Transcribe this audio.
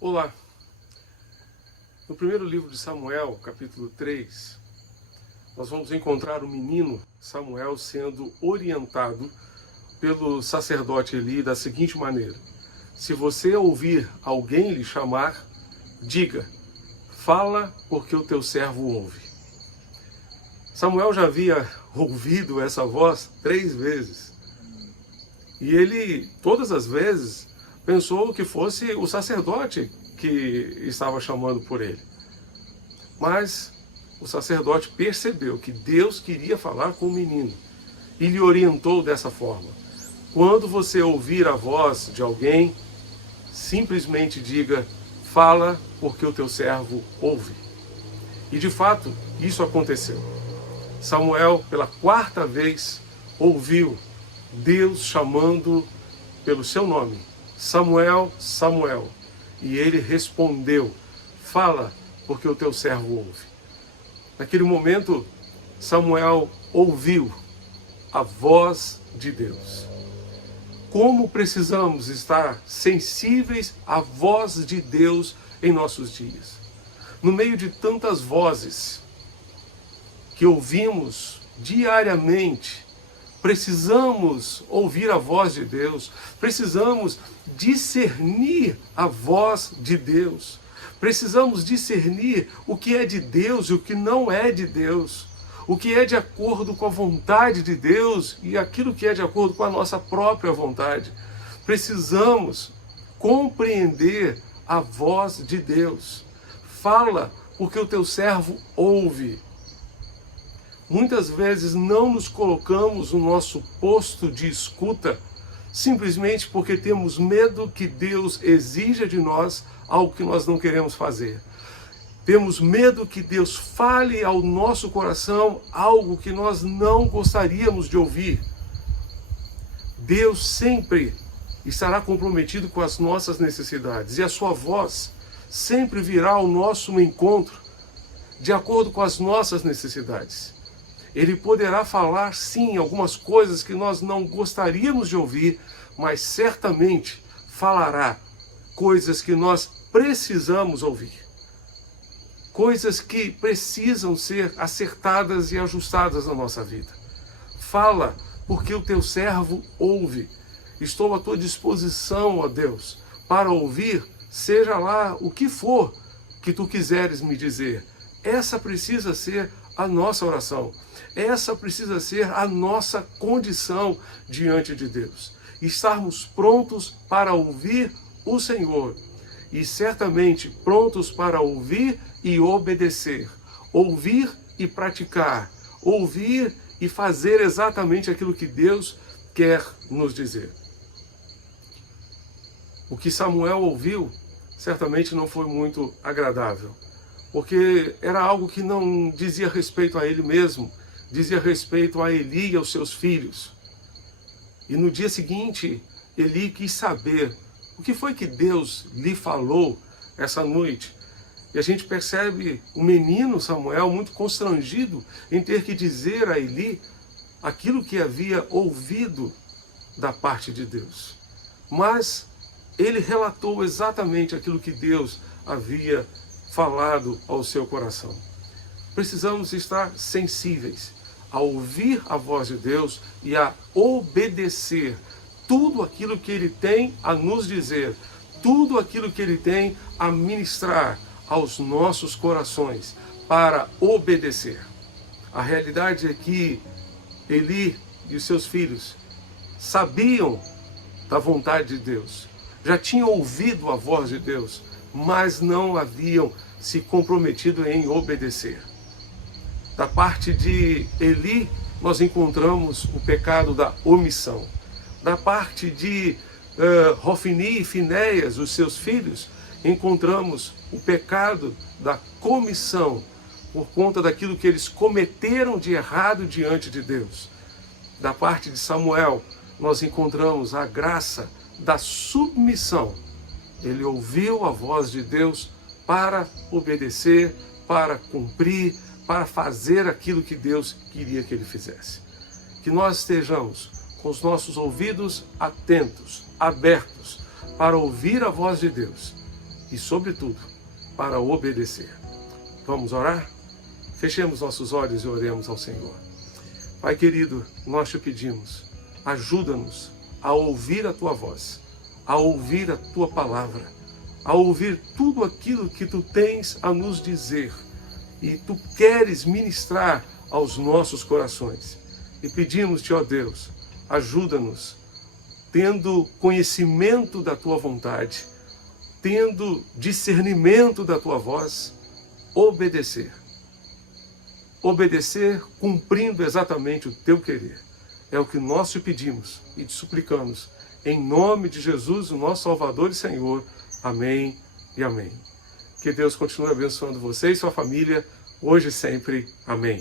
Olá! No primeiro livro de Samuel, capítulo 3, nós vamos encontrar o menino Samuel sendo orientado pelo sacerdote Eli da seguinte maneira: se você ouvir alguém lhe chamar, diga, fala porque o teu servo ouve. Samuel já havia ouvido essa voz 3 vezes. E ele, todas as vezes, pensou que fosse o sacerdote que estava chamando por ele. Mas o sacerdote percebeu que Deus queria falar com o menino e lhe orientou dessa forma: quando você ouvir a voz de alguém, simplesmente diga, fala porque o teu servo ouve. E de fato, isso aconteceu. Samuel, pela 4ª vez, ouviu Deus chamando pelo seu nome: Samuel, Samuel. E ele respondeu, fala, porque o teu servo ouve. Naquele momento, Samuel ouviu a voz de Deus. Como precisamos estar sensíveis à voz de Deus em nossos dias. No meio de tantas vozes que ouvimos diariamente, precisamos ouvir a voz de Deus, precisamos discernir a voz de Deus, precisamos discernir o que é de Deus e o que não é de Deus, o que é de acordo com a vontade de Deus e aquilo que é de acordo com a nossa própria vontade. Precisamos compreender a voz de Deus. Fala, porque o teu servo ouve. Muitas vezes não nos colocamos no nosso posto de escuta, simplesmente porque temos medo que Deus exija de nós algo que nós não queremos fazer. Temos medo que Deus fale ao nosso coração algo que nós não gostaríamos de ouvir. Deus sempre estará comprometido com as nossas necessidades e a sua voz sempre virá ao nosso encontro de acordo com as nossas necessidades. Ele poderá falar, sim, algumas coisas que nós não gostaríamos de ouvir, mas certamente falará coisas que nós precisamos ouvir. Coisas que precisam ser acertadas e ajustadas na nossa vida. Fala, porque o teu servo ouve. Estou à tua disposição, ó Deus, para ouvir, seja lá o que for que tu quiseres me dizer. Essa precisa ser a nossa oração. Essa precisa ser a nossa condição diante de Deus. Estarmos prontos para ouvir o Senhor. E certamente prontos para ouvir e obedecer. Ouvir e praticar. Ouvir e fazer exatamente aquilo que Deus quer nos dizer. O que Samuel ouviu certamente não foi muito agradável, porque era algo que não dizia respeito a ele mesmo, dizia respeito a Eli e aos seus filhos. E no dia seguinte, Eli quis saber o que foi que Deus lhe falou essa noite. E a gente percebe o menino Samuel muito constrangido em ter que dizer a Eli aquilo que havia ouvido da parte de Deus. Mas ele relatou exatamente aquilo que Deus havia falado ao seu coração. Precisamos estar sensíveis a ouvir a voz de Deus e a obedecer tudo aquilo que Ele tem a nos dizer, tudo aquilo que Ele tem a ministrar aos nossos corações para obedecer. A realidade é que Eli e os seus filhos sabiam da vontade de Deus, já tinham ouvido a voz de Deus, mas não haviam se comprometido em obedecer. Da parte de Eli, nós encontramos o pecado da omissão. Da parte de Hofni e Finéias, os seus filhos, encontramos o pecado da comissão, por conta daquilo que eles cometeram de errado diante de Deus. Da parte de Samuel, nós encontramos a graça da submissão. Ele ouviu a voz de Deus para obedecer, para cumprir, para fazer aquilo que Deus queria que ele fizesse. Que nós estejamos com os nossos ouvidos atentos, abertos, para ouvir a voz de Deus e, sobretudo, para obedecer. Vamos orar? Fechemos nossos olhos e oremos ao Senhor. Pai querido, nós te pedimos, ajuda-nos a ouvir a tua voz, a ouvir a tua palavra, a ouvir tudo aquilo que tu tens a nos dizer e tu queres ministrar aos nossos corações. E pedimos-te, ó Deus, ajuda-nos, tendo conhecimento da tua vontade, tendo discernimento da tua voz, obedecer. Obedecer cumprindo exatamente o teu querer. É o que nós te pedimos e te suplicamos. Em nome de Jesus, o nosso Salvador e Senhor. Amém e amém. Que Deus continue abençoando você e sua família, hoje e sempre. Amém.